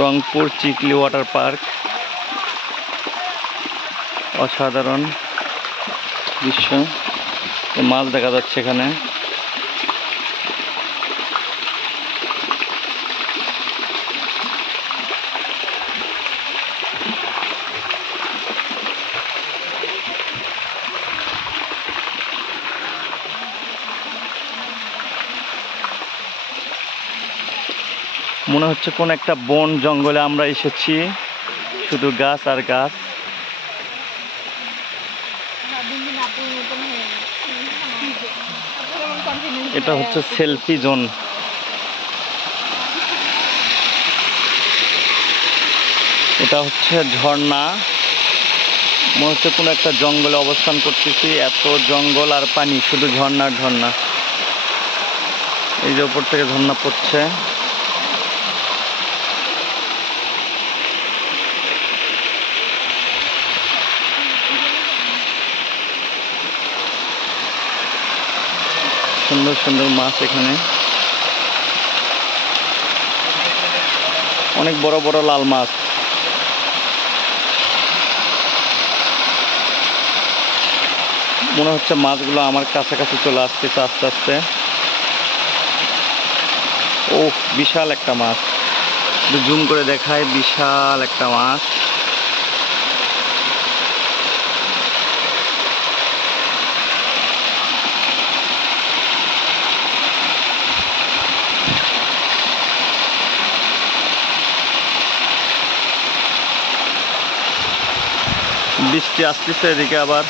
Rangpur Chikli water park, অসাধারণ দৃশ্য। মাছ দেখা যাচ্ছে এখানে। মনে হচ্ছে কোন একটা বন জঙ্গলে আমরা এসেছি, শুধু গাছ আর গাছ। এটা হচ্ছে সেলফি জোন। এটা হচ্ছে ঝর্ণা। মনে হচ্ছে কোনো একটা জঙ্গলে অবস্থান করতেছি, এত জঙ্গল আর পানি, শুধু ঝর্ণা আর ঝর্ণা। এই যে উপর থেকে ঝর্ণা পড়ছে। সুন্দর সুন্দর মাছ এখানে, অনেক বড় বড় লাল মাছ। মনে হচ্ছে মাছগুলো আমার কাছাকাছি চলে আসতেছে আস্তে আস্তে। ও, বিশাল একটা মাছ, জুম করে দেখায়, বিশাল একটা মাছ। বৃষ্টি আসতেছে এদিকে আবার।